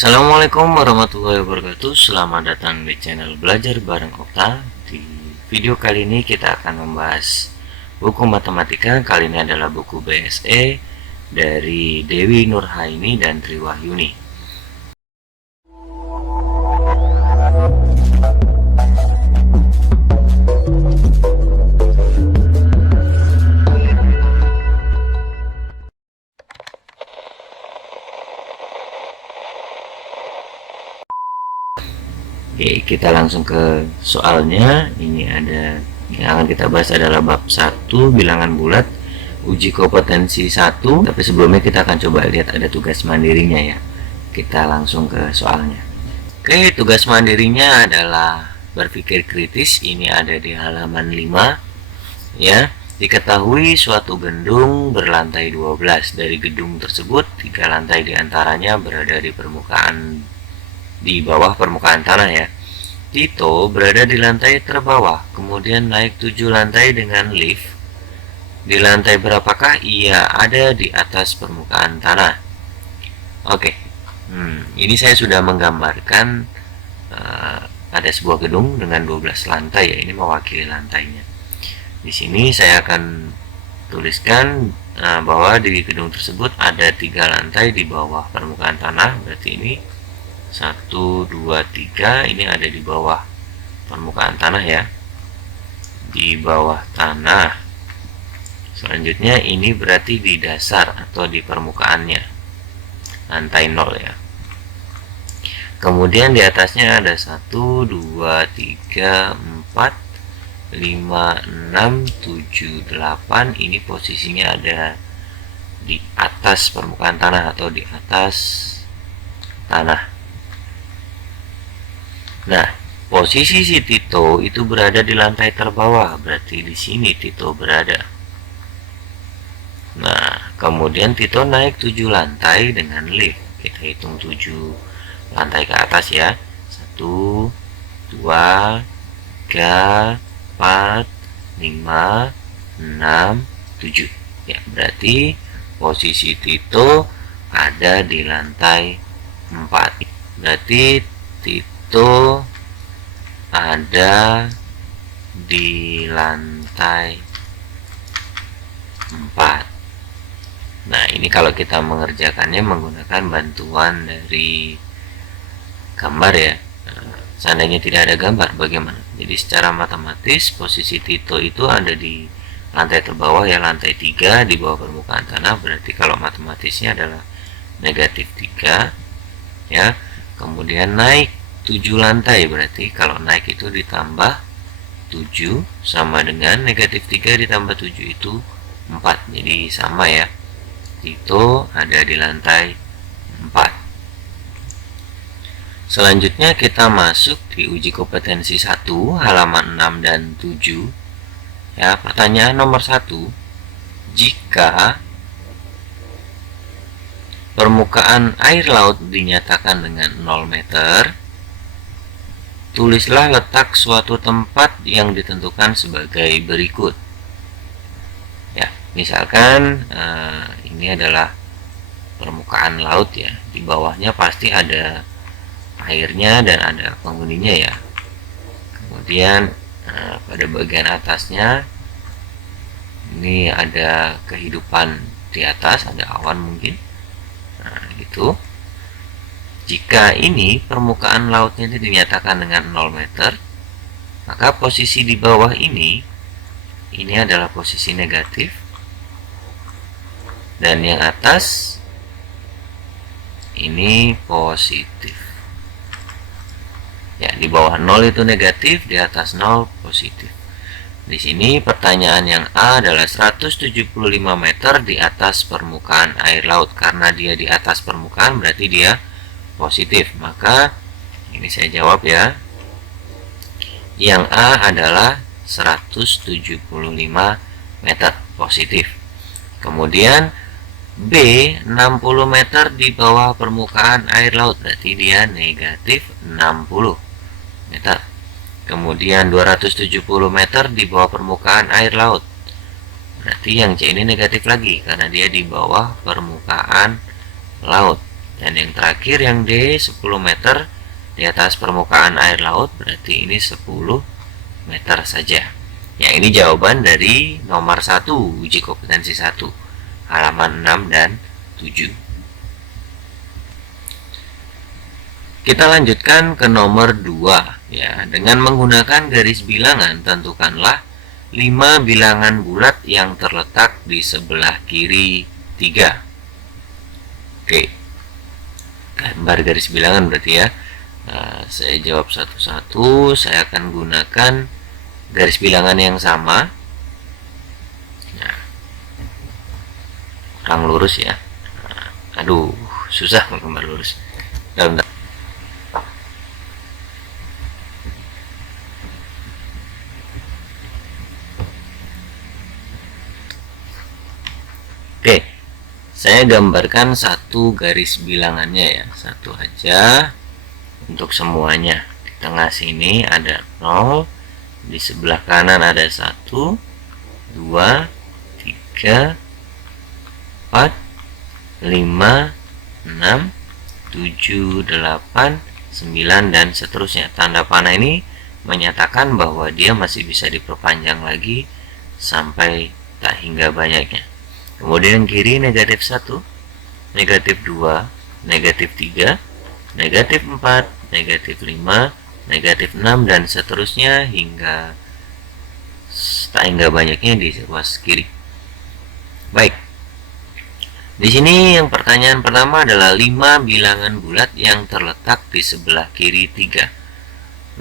Assalamualaikum warahmatullahi wabarakatuh. Selamat datang di channel Belajar Bareng Okta. Di video kali ini kita akan membahas buku matematika. Kali ini adalah buku BSE dari Dewi Nurhaini dan Triwahyuni. Oke, kita langsung ke soalnya. Ini ada yang akan kita bahas adalah bab 1 bilangan bulat, uji kompetensi 1. Tapi sebelumnya kita akan coba lihat ada tugas mandirinya ya. Kita langsung ke soalnya. Oke, tugas mandirinya adalah berpikir kritis. Ini ada di halaman 5 ya. Diketahui suatu gedung berlantai 12. Dari gedung tersebut 3 lantai diantaranya berada di bawah permukaan tanah ya. Tito berada di lantai terbawah, kemudian naik 7 lantai dengan lift. Di lantai berapakah ia ada di atas permukaan tanah? Oke, ini saya sudah menggambarkan ada sebuah gedung dengan 12 lantai ya. Ini mewakili lantainya. Di sini saya akan tuliskan bahwa di gedung tersebut ada 3 lantai di bawah permukaan tanah. Berarti ini 1, 2, 3 ini ada di bawah permukaan tanah ya, di bawah tanah. Selanjutnya ini berarti di dasar atau di permukaannya, lantai 0 ya. Kemudian di atasnya ada 1, 2, 3, 4, 5, 6, 7, 8. Ini posisinya ada di atas permukaan tanah atau di atas tanah. Nah, posisi si Tito itu berada di lantai terbawah, berarti di sini Tito berada. Nah, kemudian Tito naik 7 lantai dengan lift. Kita hitung 7 lantai ke atas ya. 1, 2, 3, 4, 5, 6, 7. Ya, berarti posisi Tito ada di lantai 4. Berarti Tito ada di lantai 4. Nah, ini kalau kita mengerjakannya menggunakan bantuan dari gambar ya. Seandainya tidak ada gambar bagaimana? Jadi secara matematis posisi Tito itu ada di lantai terbawah ya, lantai 3 di bawah permukaan tanah. Berarti kalau matematisnya adalah negatif 3 ya. Kemudian naik 7 lantai, berarti kalau naik itu ditambah 7 sama dengan negatif 3 ditambah 7 itu 4. Jadi sama ya, Tito ada di lantai 4. Selanjutnya kita masuk di uji kompetensi 1 halaman 6 dan 7 ya. Pertanyaan nomor 1, jika permukaan air laut dinyatakan dengan 0 meter, tulislah letak suatu tempat yang ditentukan sebagai berikut. Ya, misalkan ini adalah permukaan laut ya. Di bawahnya pasti ada airnya dan ada penghuninya ya. Kemudian pada bagian atasnya ini ada kehidupan di atas, ada awan mungkin. Nah, gitu. Jika ini permukaan lautnya dinyatakan dengan 0 meter, maka posisi di bawah ini adalah posisi negatif, dan yang atas ini positif. Ya, di bawah 0 itu negatif, di atas 0 positif. Di sini pertanyaan yang A adalah 175 meter di atas permukaan air laut. Karena dia di atas permukaan berarti dia positif. Maka ini saya jawab ya. Yang A adalah 175 meter positif. Kemudian B 60 meter di bawah permukaan air laut, berarti dia negatif 60 meter. Kemudian 270 meter di bawah permukaan air laut, berarti yang C ini negatif lagi karena dia di bawah permukaan laut. Dan yang terakhir yang D 10 meter di atas permukaan air laut, berarti ini 10 meter saja. Ya, ini jawaban dari nomor 1 uji kompetensi 1, halaman 6 dan 7. Kita lanjutkan ke nomor 2 ya. Dengan menggunakan garis bilangan, tentukanlah 5 bilangan bulat yang terletak di sebelah kiri 3. Oke. Gambar garis bilangan berarti ya. Nah, saya jawab satu-satu. Saya akan gunakan garis bilangan yang sama. Nah, kurang lurus ya. Nah, aduh, susah menggambar lurus. Bentar. Oke, saya gambarkan satu garis bilangannya ya, satu aja untuk semuanya. Di tengah sini ada 0, di sebelah kanan ada 1, 2, 3, 4, 5, 6, 7, 8, 9, dan seterusnya. Tanda panah ini menyatakan bahwa dia masih bisa diperpanjang lagi sampai tak hingga banyaknya. Kemudian kiri negatif 1, negatif 2, negatif 3, negatif 4, negatif 5, negatif 6, dan seterusnya hingga tak hingga banyaknya di ruas kiri. Baik. Di sini yang pertanyaan pertama adalah 5 bilangan bulat yang terletak di sebelah kiri 3.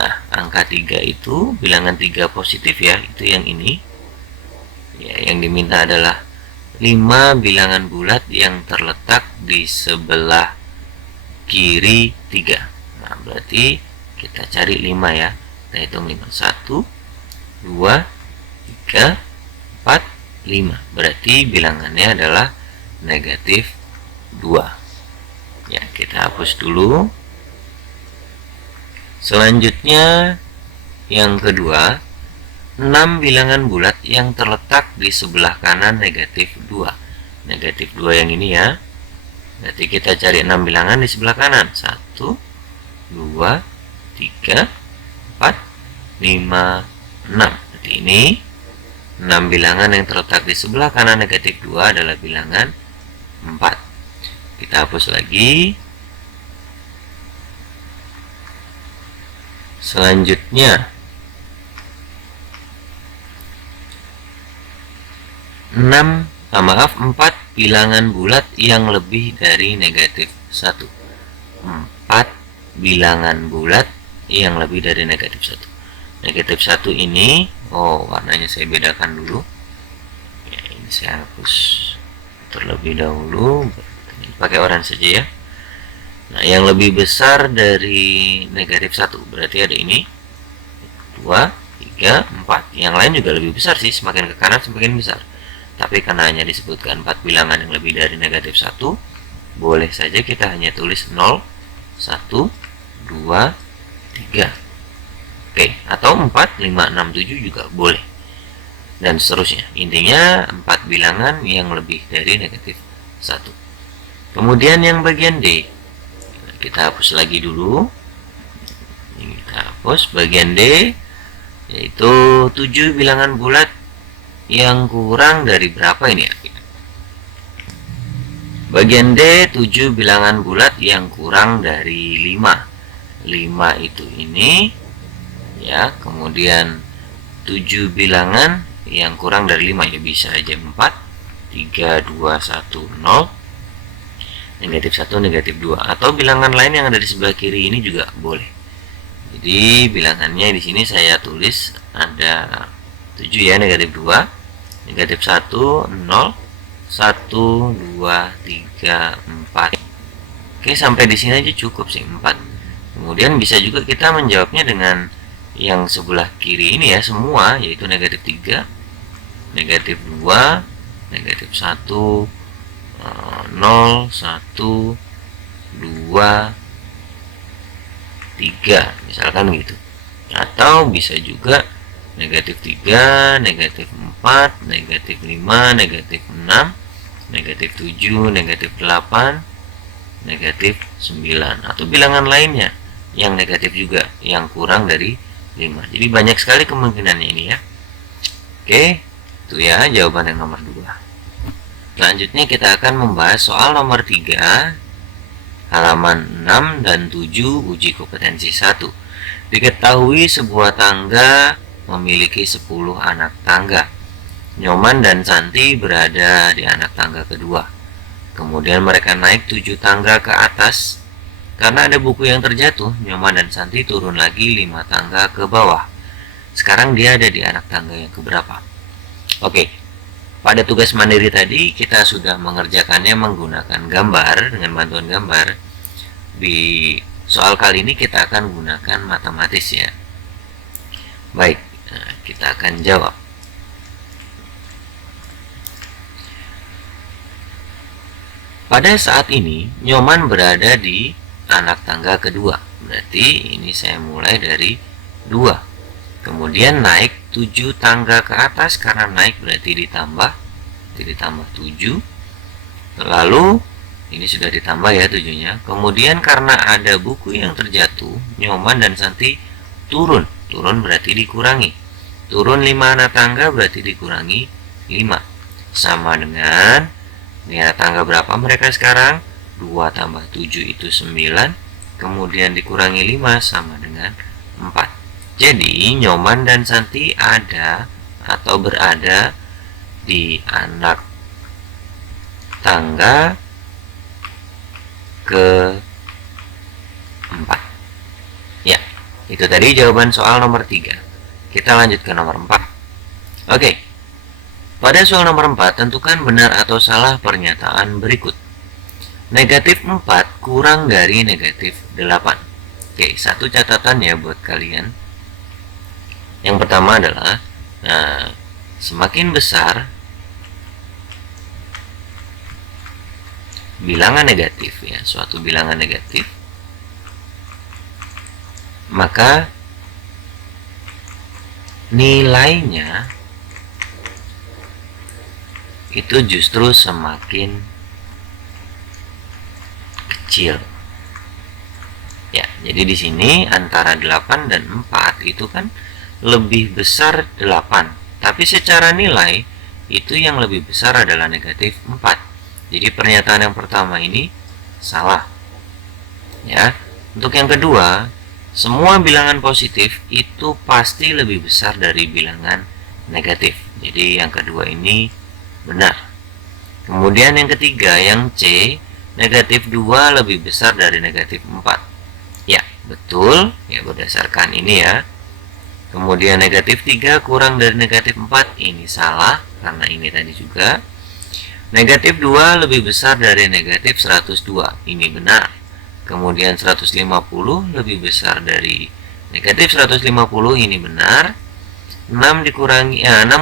Nah, angka 3 itu bilangan 3 positif ya, itu yang ini. Ya, yang diminta adalah 5 bilangan bulat yang terletak di sebelah kiri 3. Nah, berarti kita cari 5 ya. Kita hitung 5. 1, 2, 3, 4, 5. Berarti bilangannya adalah negatif 2. Ya, kita hapus dulu. Selanjutnya yang kedua, 6 bilangan bulat yang terletak di sebelah kanan negatif 2. Negatif 2 yang ini ya. Berarti kita cari 6 bilangan di sebelah kanan. 1, 2, 3, 4, 5, 6. Berarti ini 6 bilangan yang terletak di sebelah kanan negatif 2 adalah bilangan 4. Kita hapus lagi. Selanjutnya 4 bilangan bulat yang lebih dari negatif 1. 4 bilangan bulat yang lebih dari negatif 1. Negatif 1 ini, warnanya saya bedakan dulu. Ya, ini saya hapus terlebih dahulu. Pakai oranye saja ya. Nah, yang lebih besar dari negatif 1 berarti ada ini. 2, 3, 4. Yang lain juga lebih besar sih, semakin ke kanan semakin besar. Tapi karena hanya disebutkan 4 bilangan yang lebih dari negatif 1, boleh saja kita hanya tulis 0, 1, 2, 3. Oke, atau 4, 5, 6, 7 juga boleh. Dan seterusnya. Intinya 4 bilangan yang lebih dari negatif 1. Kemudian yang bagian D. Kita hapus lagi dulu. Ini kita hapus bagian D, yaitu 7 bilangan bulat yang kurang dari berapa ini ya? Bagian D, 7 bilangan bulat yang kurang dari 5. 5 itu ini ya, kemudian 7 bilangan yang kurang dari 5 ya, bisa aja 4, 3, 2, 1, 0, negatif 1, negatif 2, atau bilangan lain yang ada di sebelah kiri ini juga boleh. Jadi bilangannya di sini saya tulis ada 7 ya, negatif 2, negatif 1, 0, 1, 2, 3, 4. Oke, sampai di sini aja cukup sih, 4. Kemudian bisa juga kita menjawabnya dengan yang sebelah kiri ini ya, semua, yaitu negatif 3, negatif 2, negatif 1, 0, 1, 2, 3, misalkan gitu. Atau bisa juga negatif 3, negatif 4, negatif 5, negatif 6, negatif 7, negatif 8, negatif 9, atau bilangan lainnya yang negatif juga, yang kurang dari 5. Jadi banyak sekali kemungkinannya ini ya. Oke, itu ya jawaban yang nomor 2. Selanjutnya kita akan membahas soal nomor 3, halaman 6 dan 7 uji kompetensi 1. Diketahui sebuah tangga memiliki 10 anak tangga. Nyoman dan Santi berada di anak tangga kedua. Kemudian mereka naik 7 tangga ke atas. Karena ada buku yang terjatuh, Nyoman dan Santi turun lagi 5 tangga ke bawah. Sekarang dia ada di anak tangga yang keberapa? Oke, pada tugas mandiri tadi kita sudah mengerjakannya menggunakan gambar, dengan bantuan gambar. Di soal kali ini kita akan gunakan matematis ya. Baik, kita akan jawab. Pada saat ini, Nyoman berada di anak tangga kedua. Berarti ini saya mulai dari 2. Kemudian naik 7 tangga ke atas, karena naik berarti ditambah 7. Lalu ini sudah ditambah ya 7-nya. Kemudian karena ada buku yang terjatuh, Nyoman dan Santi turun. Turun berarti dikurangi. Turun 5 anak tangga berarti dikurangi 5. Sama dengan ini anak tangga berapa mereka sekarang? 2 tambah 7 itu 9. Kemudian dikurangi 5 sama dengan 4. Jadi Nyoman dan Santi ada atau berada di anak tangga ke-4. Ya, itu tadi jawaban soal nomor 3. Kita lanjut ke nomor 4. Oke. Pada soal nomor 4, tentukan benar atau salah pernyataan berikut. Negatif 4 kurang dari negatif 8. Oke, satu catatan ya buat kalian. Yang pertama adalah semakin besar bilangan negatif ya, suatu bilangan negatif, maka nilainya itu justru semakin kecil. Ya, jadi di sini antara 8 dan 4 itu kan lebih besar 8. Tapi secara nilai itu yang lebih besar adalah negatif 4. Jadi pernyataan yang pertama ini salah. Ya. Untuk yang kedua, semua bilangan positif itu pasti lebih besar dari bilangan negatif. Jadi yang kedua ini benar. Kemudian yang ketiga, yang C, negatif 2 lebih besar dari negatif 4. Ya, betul. Ya, berdasarkan ini ya. Kemudian negatif 3 kurang dari negatif 4. Ini salah, karena ini tadi juga. Negatif 2 lebih besar dari negatif 102. Ini benar. Kemudian 150 lebih besar dari negatif 150. Ini benar. 6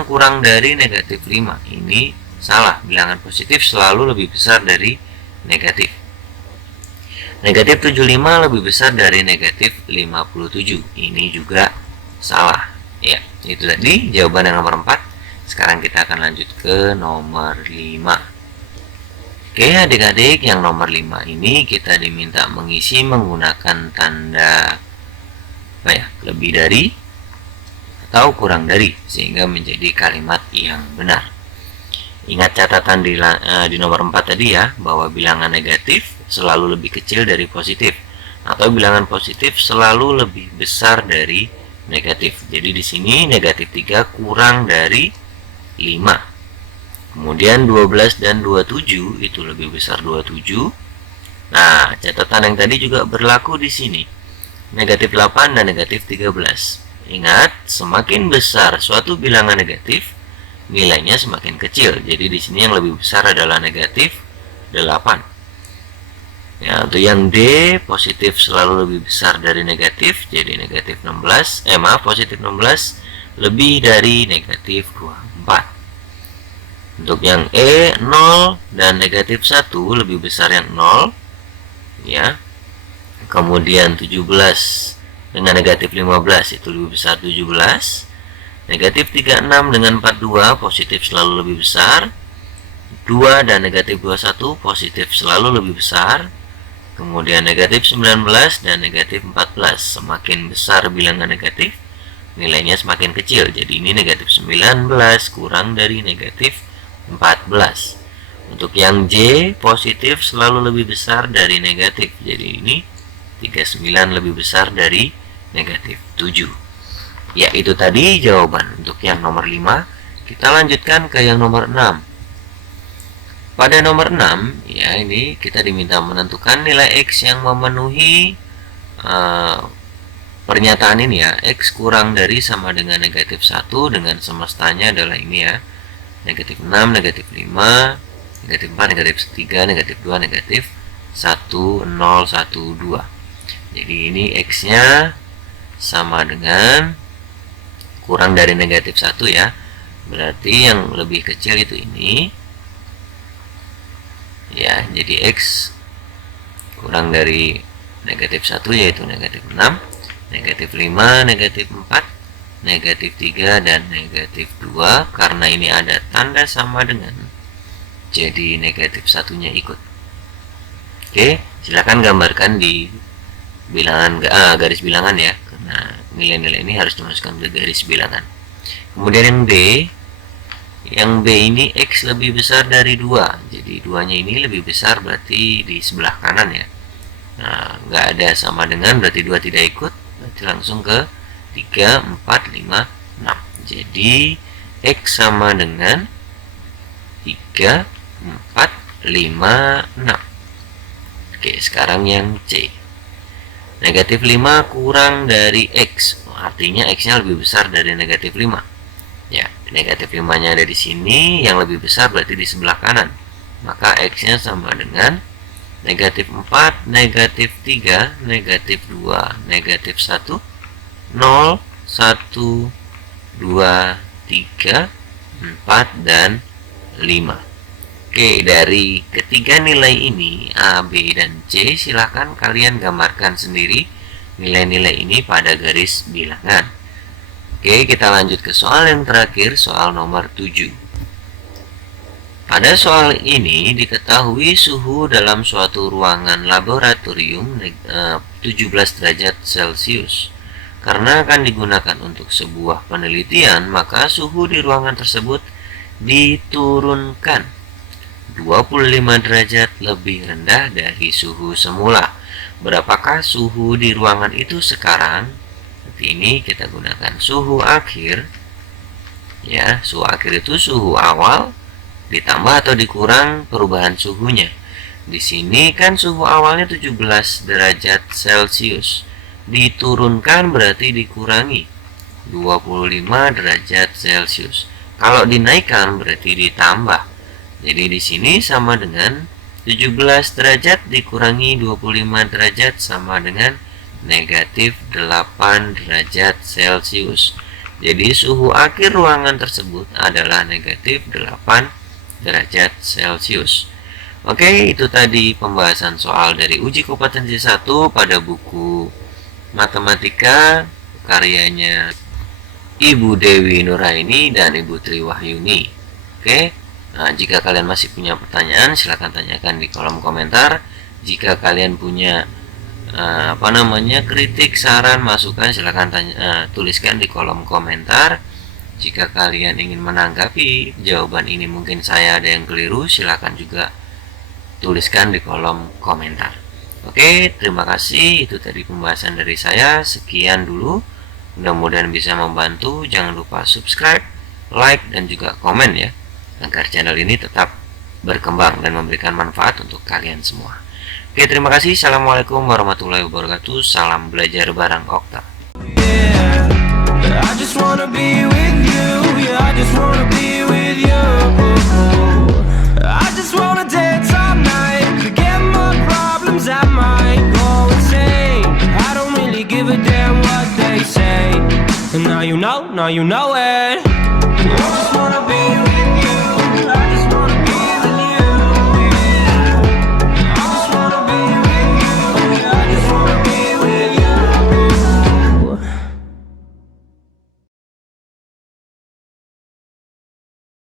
kurang dari negatif 5. Ini salah. Bilangan positif selalu lebih besar dari negatif. Negatif 75 lebih besar dari negatif 57. Ini juga salah. Ya, itu tadi jawaban yang nomor 4. Sekarang kita akan lanjut ke nomor 5. Oke, adik-adik, yang nomor 5 ini kita diminta mengisi menggunakan tanda lebih dari atau kurang dari, sehingga menjadi kalimat yang benar. Ingat catatan di nomor 4 tadi ya, bahwa bilangan negatif selalu lebih kecil dari positif, atau bilangan positif selalu lebih besar dari negatif. Jadi di sini negatif 3 kurang dari 5. Kemudian 12 dan 27 itu lebih besar 27. Nah, catatan yang tadi juga berlaku di sini. Negatif 8 dan negatif 13. Ingat, semakin besar suatu bilangan negatif, nilainya semakin kecil. Jadi di sini yang lebih besar adalah negatif 8. Ya, untuk yang D, positif selalu lebih besar dari negatif, jadi negatif 16. Positif 16 lebih dari negatif 24. Untuk yang E, 0 dan negatif 1 lebih besar yang 0. Ya. Kemudian 17 dengan negatif 15 itu lebih besar 17. Negatif 36 dengan 42 positif selalu lebih besar. 2 dan negatif 21 positif selalu lebih besar. kemudian negatif 19 dan negatif 14. Semakin besar bilangan negatif, nilainya semakin kecil. Jadi ini negatif 19 kurang dari negatif 14. Untuk yang J, positif selalu lebih besar dari negatif. Jadi ini 39 lebih besar dari negatif 7. Ya, itu tadi jawaban untuk yang nomor 5. Kita lanjutkan ke yang nomor 6. Pada nomor 6, ya ini kita diminta menentukan nilai X yang memenuhi pernyataan ini ya. X kurang dari sama dengan negatif 1 dengan semestanya adalah ini ya. Negatif 6, negatif 5, negatif 4, negatif 3, negatif 2, negatif 1, 0, 1, 2. Jadi ini X-nya sama dengan kurang dari negatif 1 ya. Berarti yang lebih kecil itu ini. Ya, jadi X kurang dari negatif 1 yaitu negatif 6, negatif 5, negatif 4, negatif 3, dan negatif 2. Karena ini ada tanda sama dengan, jadi negatif satunya ikut. Oke, silakan gambarkan di bilangan garis bilangan ya, karena nilai-nilai ini harus dimasukkan ke garis bilangan. Kemudian yang B, ini X lebih besar dari 2. Jadi 2-nya ini lebih besar, berarti di sebelah kanan ya. Nah, nggak ada sama dengan, berarti 2 tidak ikut. Berarti langsung ke 3, 4, 5, 6. Jadi X sama dengan 3, 4, 5, 6. Oke, sekarang yang C. Negatif 5 kurang dari X. Artinya X-nya lebih besar dari negatif 5. Ya, negatif 5-nya ada di sini, yang lebih besar berarti di sebelah kanan. Maka X-nya sama dengan negatif 4, negatif 3, negatif 2, negatif 1, 0, 1, 2, 3, 4, dan 5. Oke, dari ketiga nilai ini A, B, dan C, silahkan kalian gambarkan sendiri nilai-nilai ini pada garis bilangan. Oke, kita lanjut ke soal yang terakhir, soal nomor 7. Pada soal ini diketahui suhu dalam suatu ruangan laboratorium 17 derajat Celcius. Karena akan digunakan untuk sebuah penelitian, maka suhu di ruangan tersebut diturunkan 25 derajat lebih rendah dari suhu semula. Berapakah suhu di ruangan itu sekarang? Ini kita gunakan suhu akhir ya. Suhu akhir itu suhu awal ditambah atau dikurang perubahan suhunya. Di sini kan suhu awalnya 17 derajat Celcius, diturunkan berarti dikurangi 25 derajat Celcius. Kalau dinaikkan berarti ditambah. Jadi di sini sama dengan 17 derajat dikurangi 25 derajat sama dengan negatif 8 derajat Celcius. Jadi suhu akhir ruangan tersebut adalah negatif 8 derajat Celcius. Oke, itu tadi pembahasan soal dari uji kompetensi 1 pada buku matematika karyanya Ibu Dewi Nuraini dan Ibu Tri Wahyuni. Oke, nah, jika kalian masih punya pertanyaan, silahkan tanyakan di kolom komentar. Jika kalian punya kritik, saran, masukan, silahkan tuliskan di kolom komentar. Jika kalian ingin menanggapi jawaban ini, mungkin saya ada yang keliru, silahkan juga tuliskan di kolom komentar. Oke, terima kasih. Itu tadi pembahasan dari saya. Sekian dulu. Mudah-mudahan bisa membantu. Jangan lupa subscribe, like, dan juga komen ya, agar channel ini tetap berkembang dan memberikan manfaat untuk kalian semua. Oke, terima kasih. Assalamualaikum warahmatullahi wabarakatuh. Salam belajar bareng Okta. Now you know it.